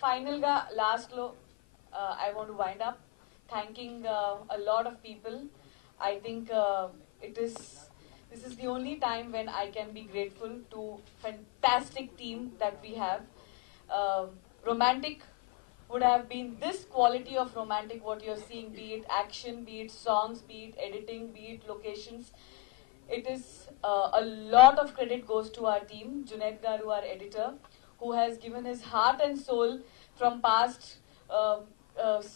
Final ga last lo, I want to wind up thanking a lot of people. I think it is this is the only time when I can be grateful to fantastic team that we have. Romantic would have been this quality of romantic what you're seeing, be it action, be it songs, be it editing, be it locations. It is a lot of credit goes to our team, Junaid Garu, our editor, who has given his heart and soul from past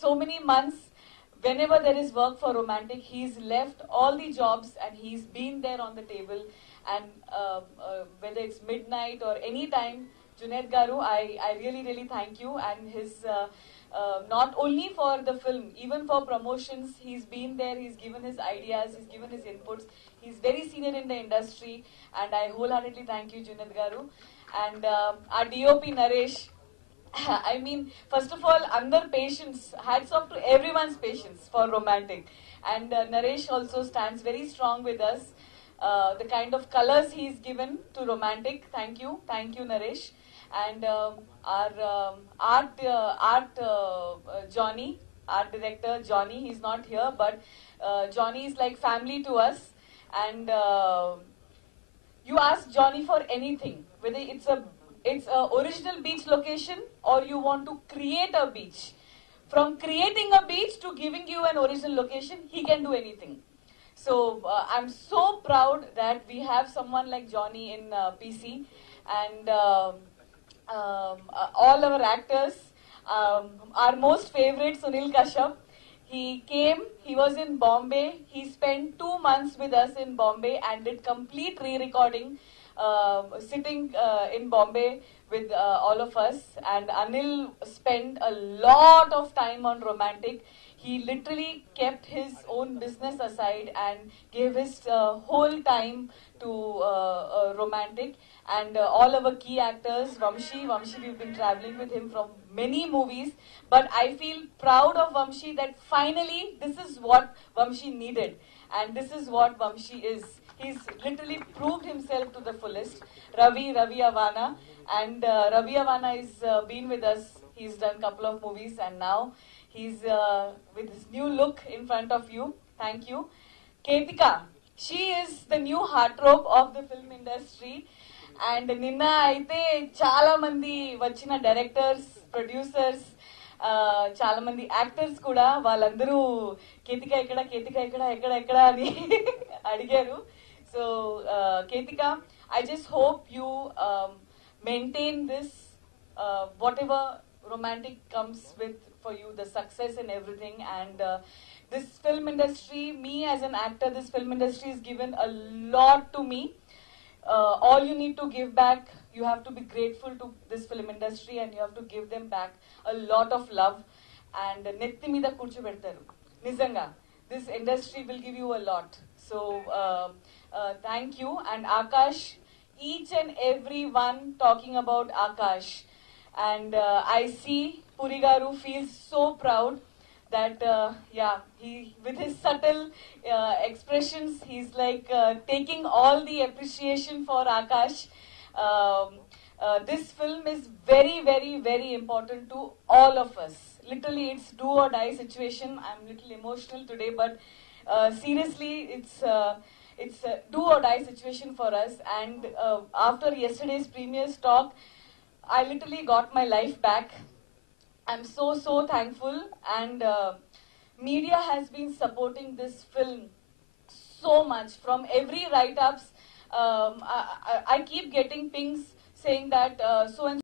so many months. Whenever there is work for romantic, he's left all the jobs and he's been there on the table. And whether it's midnight or any time, Junaid Garu, I really thank you. And his not only for the film, even for promotions, he's been there. He's given his ideas. He's given his inputs. He's very senior in the industry, and I wholeheartedly thank you, Junaid Garu. And our DOP Naresh. I mean, first of all, under patience, hats off to everyone's patience for romantic. And Naresh also stands very strong with us. The kind of colors he's given to romantic. Thank you, Naresh. And Johnny, art director Johnny, he's not here, but Johnny is like family to us. And you ask Johnny for anything, whether it's a original beach location or you want to create a beach. From creating a beach to giving you an original location, he can do anything. So I'm so proud that we have someone like Johnny in PC, and all our actors. Our most favorite, Sunil Kashyap. He came, he was in Bombay. He spent 2 months with us in Bombay and did complete re-recording, sitting in Bombay with all of us. And Anil spent a lot of time on romantic. He literally kept his own business aside and gave his whole time to romantic. And all our key actors, Vamshi, we've been traveling with him from many movies. But I feel proud of Vamshi that finally this is what Vamshi needed. And this is what Vamshi is. He's literally proved himself to the fullest. Ravi Avana. And Ravi Avana is been with us. He's done a couple of movies and now he's with his new look in front of you. Thank you. Ketika, she is the new heartthrob of the film industry. And నిన్న అయితే చాలా మంది వచ్చిన directors, producers, చాలా మంది actors కూడా వాళ్ళందరూ కేతిక ఎక్కడ ఎక్కడ అని అడిగారు. So Ketika, I just hope you maintain this what ever romantic comes with for you, the success and everything. And this film industry, me as an actor, this film industry has given a lot to me. All you need to give back, you have to be grateful to this film industry and you have to give them back a lot of love. And netti meeda kurchobedtaru nizanga, this industry will give you a lot. So thank you. And Akash, each and every one talking about Akash. And I see Puri Garu feels so proud that yeah, he with his subtle expressions, he's like taking all the appreciation for Akash. This film is very important to all of us. Literally, it's do or die situation. I'm little emotional today, but seriously, it's a do or die situation for us. And after yesterday's premier's talk, I literally got my life back. I'm so thankful. And media has been supporting this film so much. From every write-ups, I keep getting pings saying that so and